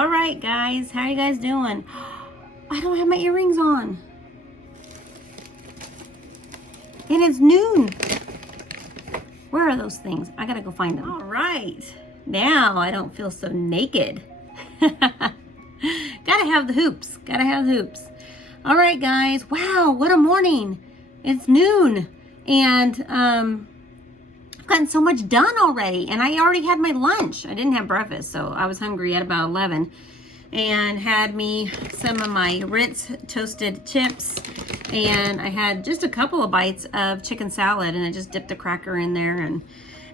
All right, guys, how are you guys doing? I don't have my earrings on. And it's noon. Where are those things? I gotta go find them. All right, now I don't feel so naked. Gotta have the hoops, gotta have the hoops. All right, guys, wow, what a morning. It's noon, and I've gotten so much done already, and I already had my lunch. I didn't have breakfast, so I was hungry at about 11, and had me some of my Ritz toasted chips, and I had just a couple of bites of chicken salad, and I just dipped a cracker in there and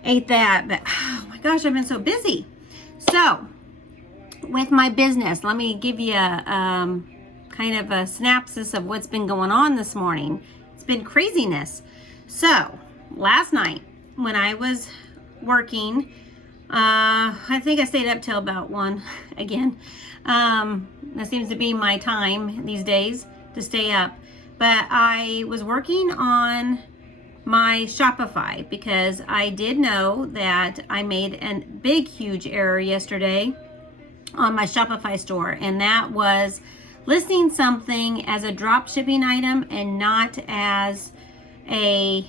ate that. But oh my gosh, I've been so busy. So with my business, let me give you a kind of a synopsis of what's been going on this morning. It's been craziness. So last night when I was working, I think I stayed up till about 1 again. That seems to be my time these days to stay up. But I was working on my Shopify because I did know that I made a big, huge error yesterday on my Shopify store, and that was listing something as a drop shipping item and not as a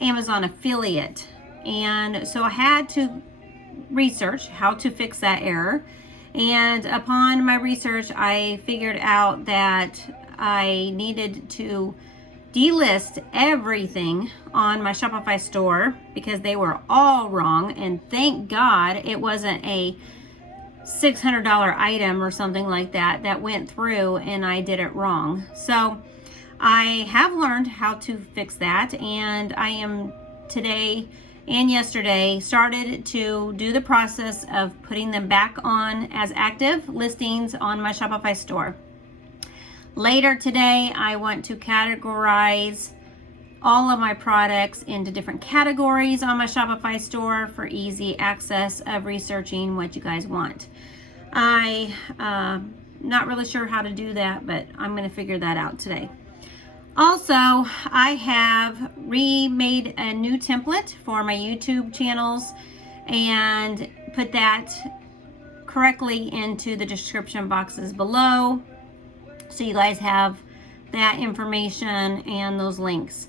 Amazon affiliate. And so I had to research how to fix that error, and upon my research I figured out that I needed to delist everything on my Shopify store because they were all wrong, and thank God it wasn't a $600 item or something like that that went through and I did it wrong. So I have learned how to fix that, and I am today and yesterday started to do the process of putting them back on as active listings on my Shopify store. Later today, I want to categorize all of my products into different categories on my Shopify store for easy access of researching what you guys want. I not really sure how to do that, but I'm going to figure that out today. Also, I have remade a new template for my YouTube channels and put that correctly into the description boxes below, so you guys have that information and those links.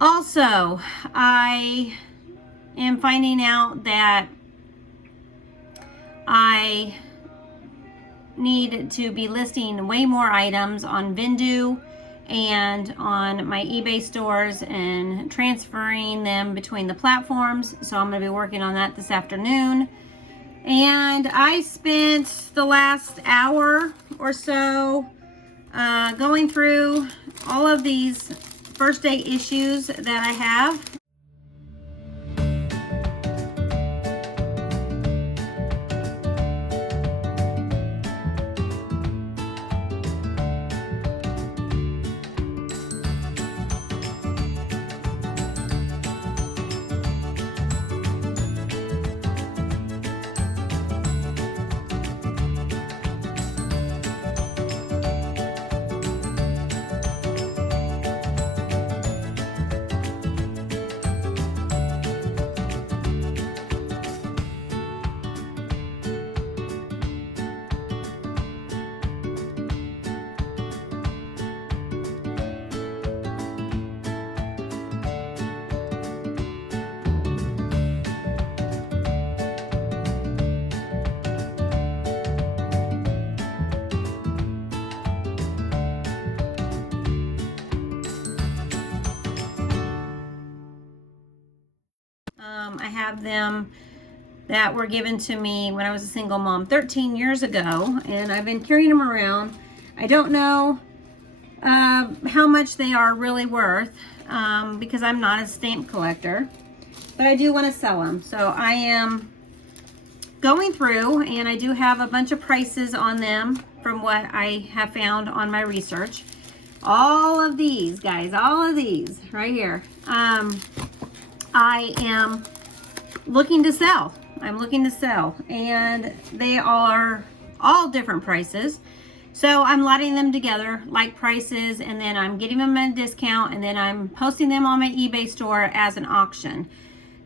Also, I am finding out that I need to be listing way more items on Vendoo and on my eBay stores and transferring them between the platforms. So I'm going to be working on that this afternoon. And I spent the last hour or so going through all of these first day issues that I have. I have them that were given to me when I was a single mom 13 years ago, and I've been carrying them around. I don't know how much they are really worth because I'm not a stamp collector, but I do want to sell them. So I am going through, and I do have a bunch of prices on them from what I have found on my research. All of these, guys, all of these right here, I am looking to sell. I'm looking to sell, and they are all different prices. So I'm letting them together like prices, and then I'm getting them at a discount, and then I'm posting them on my eBay store as an auction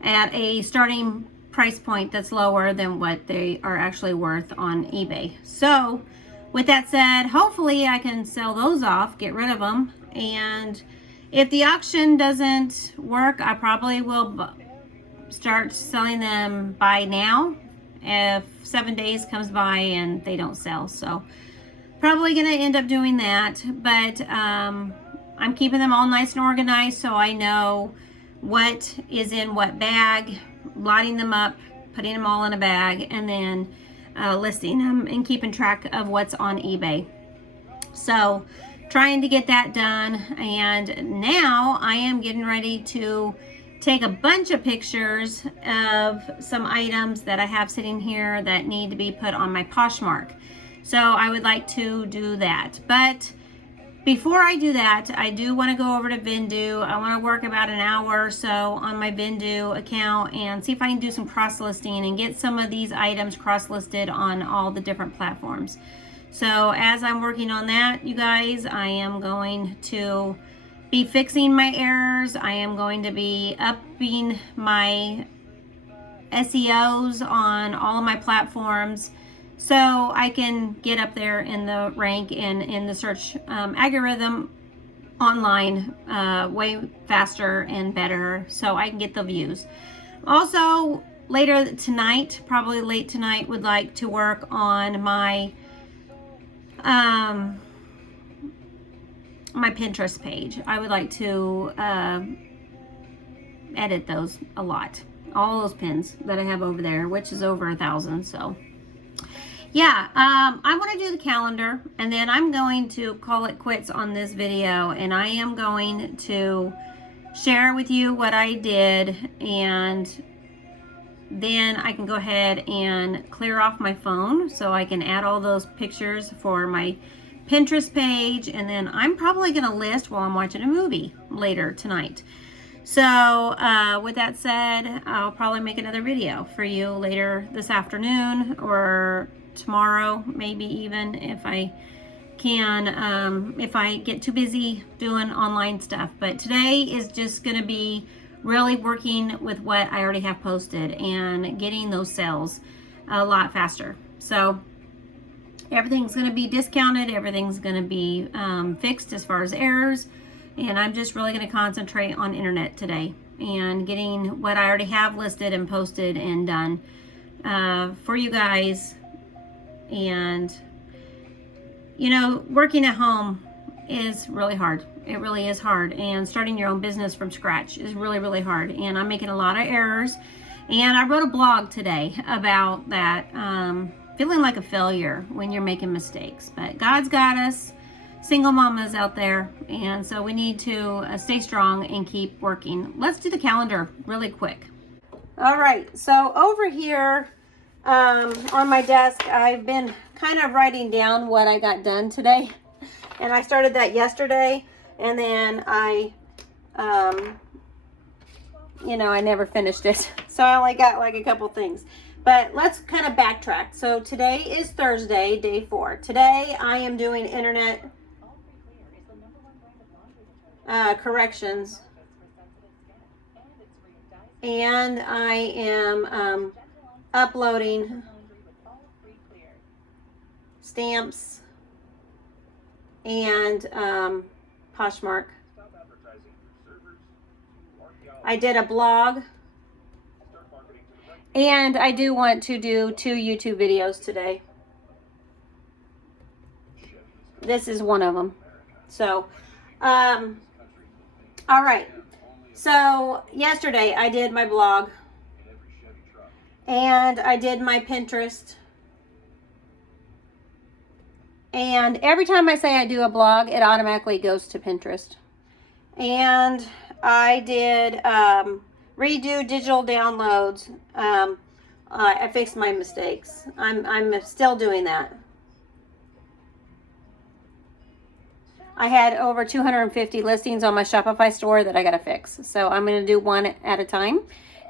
at a starting price point that's lower than what they are actually worth on eBay. So with that said, hopefully I can sell those off, get rid of them. And if the auction doesn't work, I probably will start selling them by now if 7 days comes by and they don't sell. So probably going to end up doing that. But I'm keeping them all nice and organized so I know what is in what bag, lotting them up, putting them all in a bag, and then listing them and keeping track of what's on eBay. So trying to get that done, and now I am getting ready to take a bunch of pictures of some items that I have sitting here that need to be put on my Poshmark. So I would like to do that. But before I do that, I do want to go over to Vendoo. I want to work about an hour or so on my Vendoo account and see if I can do some cross-listing and get some of these items cross-listed on all the different platforms. So as I'm working on that, you guys, I am going to be fixing my errors. I am going to be upping my SEOs on all of my platforms, so I can get up there in the rank and in the search algorithm online way faster and better, so I can get the views. Also, later tonight, probably late tonight, would like to work on my my Pinterest page. I would like to edit those a lot. All those pins that I have over there, which is over 1,000. So yeah, I want to do the calendar, and then I'm going to call it quits on this video, and I am going to share with you what I did, and then I can go ahead and clear off my phone so I can add all those pictures for my Pinterest page, and then I'm probably going to list while I'm watching a movie later tonight. So with that said, I'll probably make another video for you later this afternoon or tomorrow, maybe even if I can, if I get too busy doing online stuff. But today is just going to be really working with what I already have posted and getting those sales a lot faster. So everything's going to be discounted, everything's going to be fixed as far as errors, and I'm just really going to concentrate on internet today and getting what I already have listed and posted and done for you guys. And you know, working at home is really hard. It really is hard, and starting your own business from scratch is really, really hard, and I'm making a lot of errors. And I wrote a blog today about that, feeling like a failure when you're making mistakes. But God's got us single mamas out there, and so we need to stay strong and keep working. Let's do the calendar really quick. All right, so over here on my desk, I've been kind of writing down what I got done today, and I started that yesterday, and then I you know, I never finished it, so I only got like a couple things. But let's kind of backtrack. So today is Thursday, day 4. Today I am doing internet corrections, and I am uploading stamps and Poshmark. I did a blog, and I do want to do 2 YouTube videos today. This is one of them. So, all right. So yesterday I did my blog, and I did my Pinterest. And every time I say I do a blog, it automatically goes to Pinterest. And I did redo digital downloads. I fixed my mistakes. I'm still doing that. I had over 250 listings on my Shopify store that I got to fix. So I'm going to do one at a time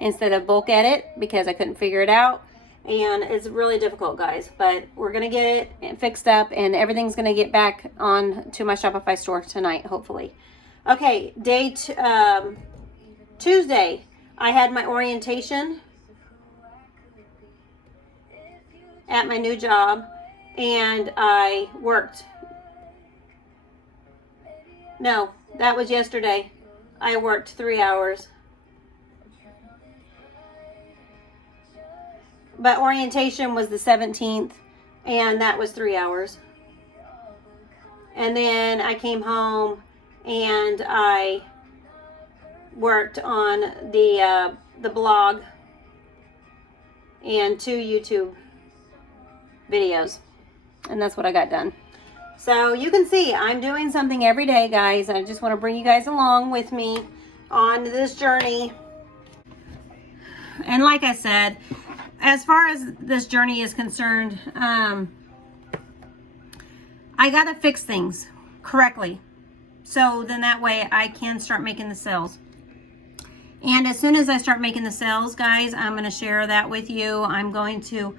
instead of bulk edit, because I couldn't figure it out. And it's really difficult, guys. But we're going to get it fixed up, and everything's going to get back on to my Shopify store tonight, hopefully. Okay, Tuesday, I had my orientation, at my new job, and I worked. No, that was yesterday. I worked 3 hours. But orientation was the 17th, and that was 3 hours. And then I came home and I worked on the blog and 2 YouTube videos. And that's what I got done. So you can see I'm doing something every day, guys. I just want to bring you guys along with me on this journey. And like I said, as far as this journey is concerned, I got to fix things correctly. So then that way I can start making the sales. And as soon as I start making the sales, guys, I'm going to share that with you. I'm going to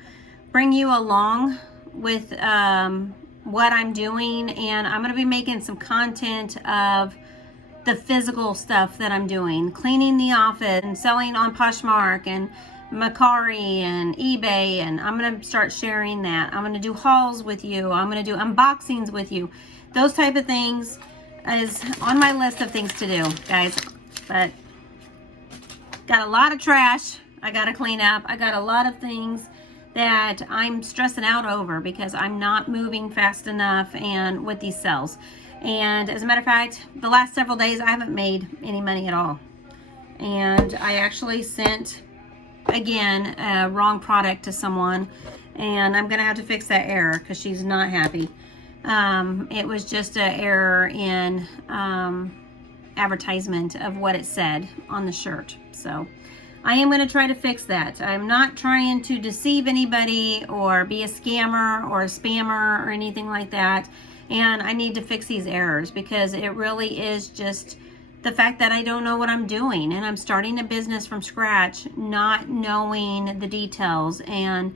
bring you along with what I'm doing, and I'm going to be making some content of the physical stuff that I'm doing, cleaning the office and selling on Poshmark and Mercari and eBay, and I'm going to start sharing that. I'm going to do hauls with you. I'm going to do unboxings with you. Those type of things is on my list of things to do, guys. But got a lot of trash I got to clean up. I got a lot of things that I'm stressing out over because I'm not moving fast enough and with these sales. And as a matter of fact, the last several days I haven't made any money at all. And I actually sent, again, a wrong product to someone, and I'm gonna have to fix that error because she's not happy. It was just an error in advertisement of what it said on the shirt. So I am going to try to fix that. I'm not trying to deceive anybody or be a scammer or a spammer or anything like that. And I need to fix these errors because it really is just the fact that I don't know what I'm doing, and I'm starting a business from scratch, not knowing the details. And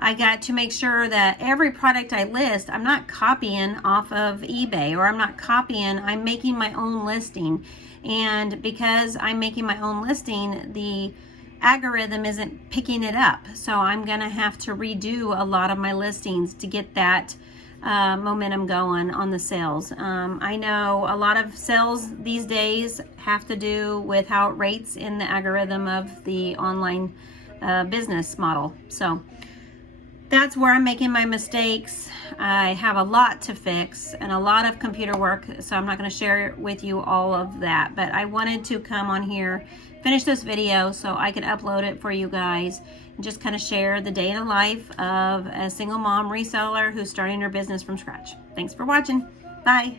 I got to make sure that every product I list, I'm not copying off of eBay, or I'm not copying, I'm making my own listing. And because I'm making my own listing, the algorithm isn't picking it up. So I'm gonna have to redo a lot of my listings to get that momentum going on the sales. I know a lot of sales these days have to do with how it rates in the algorithm of the online business model. So that's where I'm making my mistakes. I have a lot to fix and a lot of computer work, so I'm not going to share with you all of that. But I wanted to come on here, finish this video so I could upload it for you guys and just kind of share the day in the life of a single mom reseller who's starting her business from scratch. Thanks for watching. Bye.